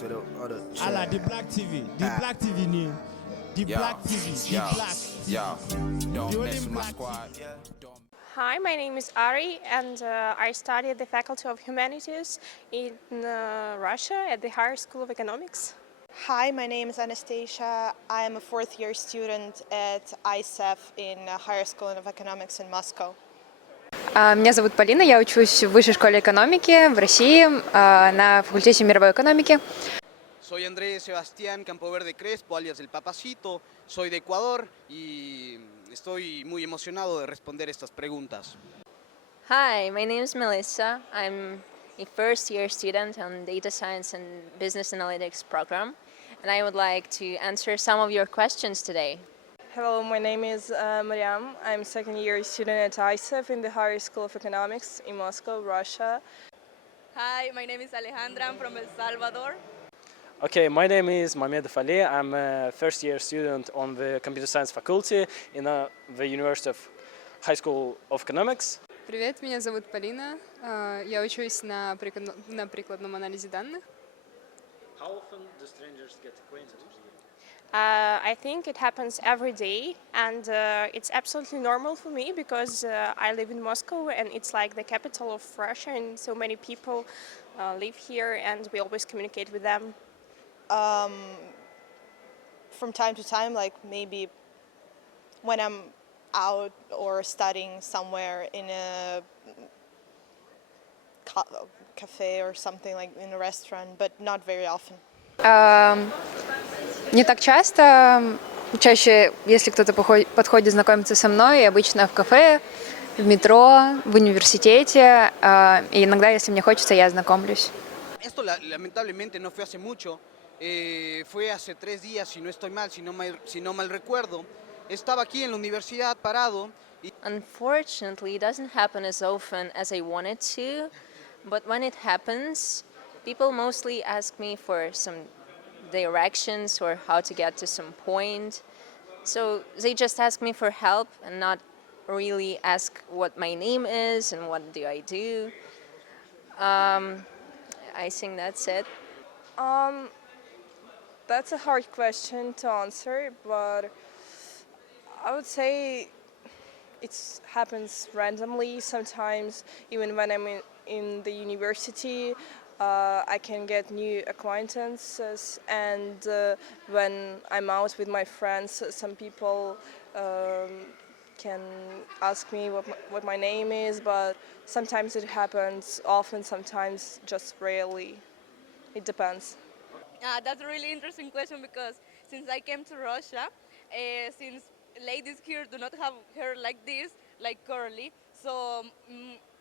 Twitter or the Allah, chat. the Black TV. The Black TV new. The Black TV. The Black TV. Don't The only mess with my Black squad. Hi, my name is Ari, and I study at the Faculty of Humanities in Russia at the Higher School of Economics. Hi, my name is Anastasia. I am a fourth-year student at ISEF in Higher School of Economics in Moscow. Меня зовут Полина, я учусь в Высшей школе экономики в России на факультете мировой экономики. Soy Andrés Sebastián Campoverde Crespo, alias El Papacito. Soy de Ecuador y estoy muy emocionado de responder estas preguntas. Hi, my name is Melissa. I'm a first-year student on Data Science and Business Analytics program, and I would like to answer some of your questions today. Hello, my name is Mariam. I'm second-year student at ISEF in the Higher School of Economics in Moscow, Russia. Hi, my name is Alejandra. I'm from El Salvador. Okay, my name is Mamed Ali. I'm a first-year student on the Computer Science faculty in the University of High School of Economics. Привет, меня зовут Полина. Я учусь на прикладном анализе данных. How often do strangers get acquainted with you? I think it happens every day, and it's absolutely normal for me because I live in Moscow and it's like the capital of Russia, and so many people live here, and we always communicate with them. From time to time, like maybe when I'm out or studying somewhere in a cafe or something, like in a restaurant, but not very often. Не так часто, чаще, если кто-то подходит знакомиться со мной, обычно в кафе, в метро, в университете, и иногда, если мне хочется, я знакомлюсь. Esto lamentablemente no fue hace mucho, fue hace 3 días, si no estoy mal, si no mal recuerdo. Estaba aquí en la universidad parado. Unfortunately, it doesn't happen as often as I wanted to, but when it happens, people mostly ask me for some directions or how to get to some point. So they just ask me for help and not really ask what my name is and what do I do. I think that's it. That's a hard question to answer, but I would say it happens randomly. Sometimes, even when I'm in the university, I can get new acquaintances, and when I'm out with my friends, some people can ask me what my name is, but sometimes it happens often, sometimes just rarely. It depends. That's a really interesting question because since I came to Russia, since ladies here do not have hair like this, like curly, so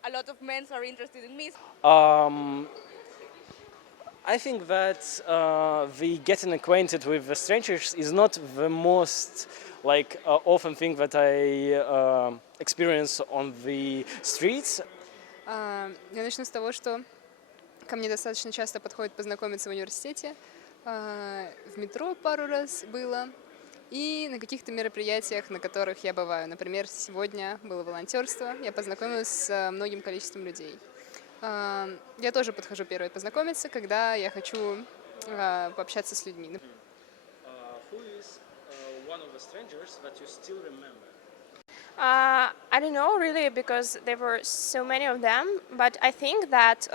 a lot of men are interested in me. I think that the getting acquainted with the strangers is not the most often thing that I experience on the streets. Я начну с того, что ко мне достаточно часто подходят познакомиться в университете, в метро пару раз было, и на каких-то мероприятиях, на которых я бываю. Например, сегодня было волонтерство, я познакомилась с многим количеством людей. Я тоже подхожу первой познакомиться, когда я хочу пообщаться с людьми. Who is one of the strangers that you still remember? I don't know really because there were so many of them, but I think that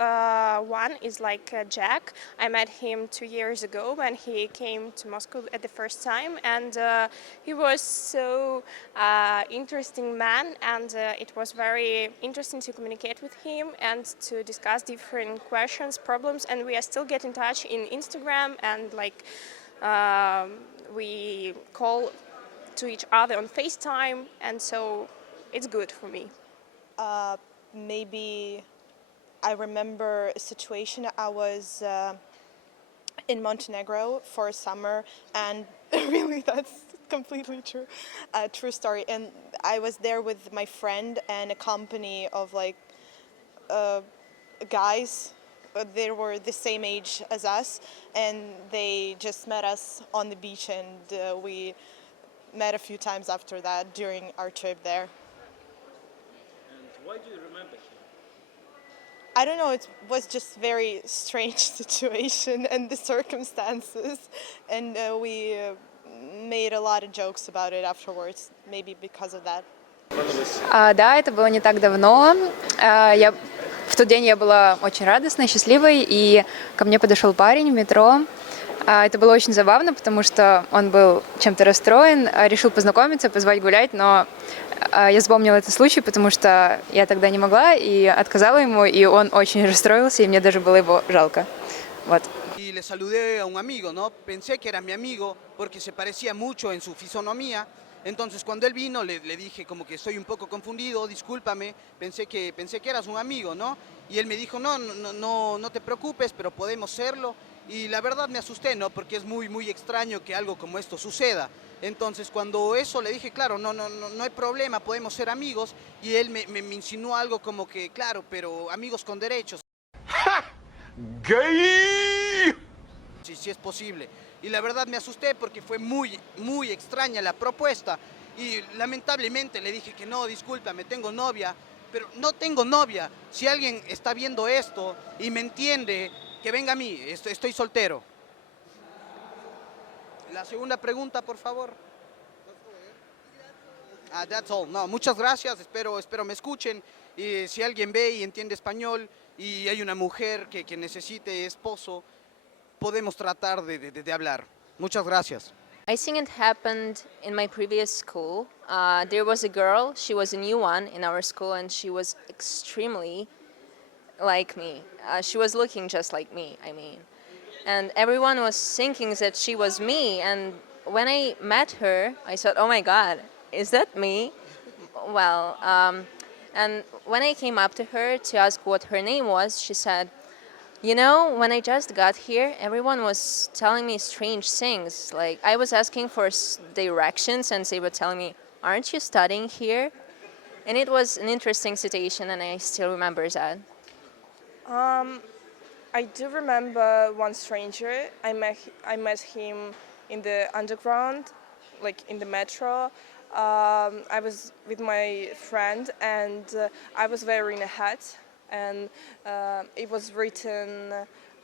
one is like Jack. I met him 2 years ago when he came to Moscow at the first time, and he was so interesting man, and it was very interesting to communicate with him and to discuss different questions, problems, and we are still getting in touch in Instagram, and we call to each other on FaceTime, and so it's good for me. Maybe I remember a situation. I was in Montenegro for a summer, and really that's completely true, true story. And I was there with my friend and a company of guys. They were the same age as us, and they just met us on the beach, and we met a few times after that during our trip there. And why do you remember him? I don't know, it was just very strange situation and the circumstances, and we made a lot of jokes about it afterwards, maybe because of that. Да, это было не так давно. В тот день я была очень радостной, счастливой, и ко мне подошел парень в метро. Это было очень забавно, потому что он был чем-то расстроен, решил познакомиться, позвать гулять, но я вспомнила этот случай, потому что я тогда не могла и отказала ему, и он очень расстроился, и мне даже было его жалко. Вот. Y le saludé a un amigo, ¿no? Pensé que era mi amigo porque se parecía mucho en su fisonomía. Entonces cuando él vino le dije como que estoy un poco confundido, discúlpame, pensé que eras un amigo, ¿no? Y él me dijo, no te preocupes, pero podemos serlo. Y la verdad me asusté, ¿no? Porque es muy extraño que algo como esto suceda. Entonces cuando eso le dije, claro, no hay problema, podemos ser amigos. Y él me insinuó algo como que, claro, pero amigos con derechos. ¡Gay! Si es posible. Y la verdad me asusté porque fue muy extraña la propuesta. Y lamentablemente le dije que no, discúlpame, tengo novia. Pero no tengo novia. Si alguien está viendo esto y me entiende, que venga a mí, estoy soltero. La segunda pregunta, por favor. That's all. No, muchas gracias, espero me escuchen. Y si alguien ve y entiende español y hay una mujer que necesite esposo, podemos tratar de hablar. Muchas gracias. I think it happened in my previous school. There was a girl, she was a new one in our school, and she was extremely like me. She was looking just like me, I mean. And everyone was thinking that she was me, and when I met her, I thought, oh my god, is that me? Well, and when I came up to her to ask what her name was, she said, you know, when I just got here, everyone was telling me strange things. Like, I was asking for directions, and they were telling me, aren't you studying here? And it was an interesting situation, and I still remember that. I do remember one stranger. I met him in the underground, like in the metro. I was with my friend, and I was wearing a hat, and it was written,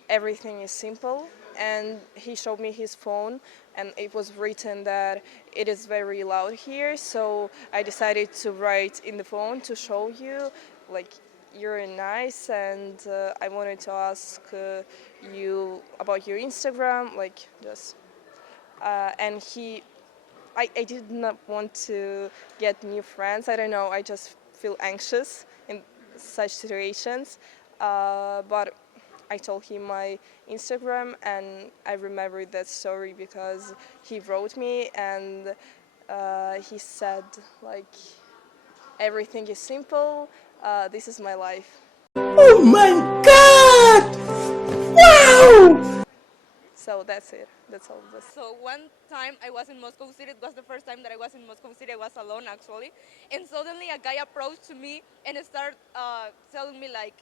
everything is simple. And he showed me his phone, and it was written that it is very loud here. So I decided to write in the phone to show you, like, you're nice, and I wanted to ask you about your Instagram, like, just. And I did not want to get new friends. I don't know, I just feel anxious in such situations. But I told him my Instagram, and I remembered that story because he wrote me, and he said, like, everything is simple, this is my life. Oh my god! Wow! So that's it. That's all. So one time I was in Moscow City. It was the first time that I was in Moscow City. I was alone actually, and suddenly a guy approached to me and started telling me like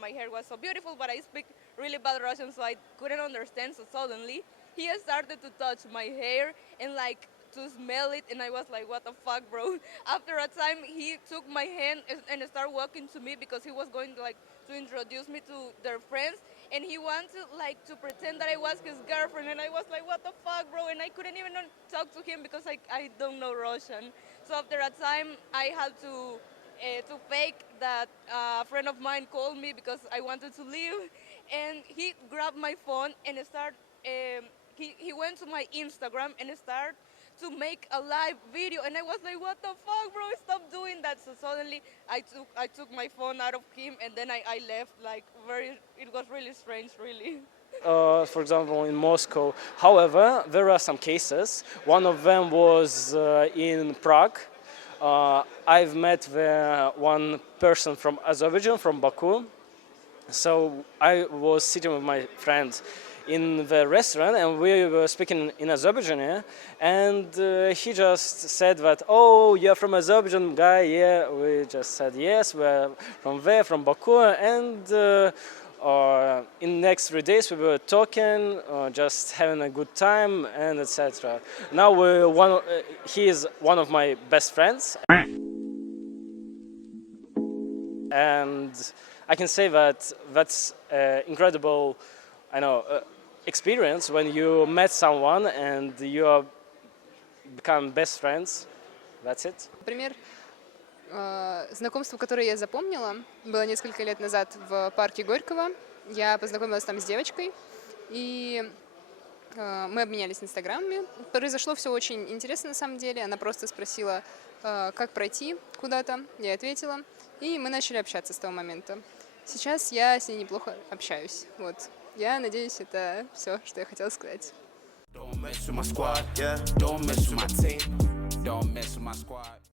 my hair was so beautiful, but I speak really bad Russian, so I couldn't understand. So suddenly he started to touch my hair and like to smell it, and I was like, what the fuck, bro? After a time, he took my hand and started walking to me because he was going to, like, to introduce me to their friends, and he wanted like to pretend that I was his girlfriend, and I was like, what the fuck, bro? And I couldn't even talk to him because I don't know Russian. So after a time, I had to fake that a friend of mine called me because I wanted to leave, and he grabbed my phone and started. He went to my Instagram and started to make a live video, and I was like, what the fuck, bro, stop doing that. So suddenly I took my phone out of him, and then I left. Like, it was really strange, really. For example, in Moscow. However, there are some cases. One of them was in Prague. I've met one person from Azerbaijan, from Baku. So I was sitting with my friends in the restaurant, and we were speaking in Azerbaijani, and he just said that, oh, you're from Azerbaijan, guy, yeah. We just said yes, we're from there, from Baku, and in the next 3 days we were talking, just having a good time, and etc. Now he is one of my best friends. And I can say that that's incredible, experience when you met someone and you are become best friends. That's it. Например, знакомство, которое я запомнила, было несколько лет назад в парке Горького. Я познакомилась там с девочкой, и мы обменялись инстаграмами. Произошло все очень интересно на самом деле. Она просто спросила, как пройти куда-то. Я ответила, и мы начали общаться с того момента. Сейчас я с ней неплохо общаюсь. Вот. Я надеюсь, это все, что я хотела сказать.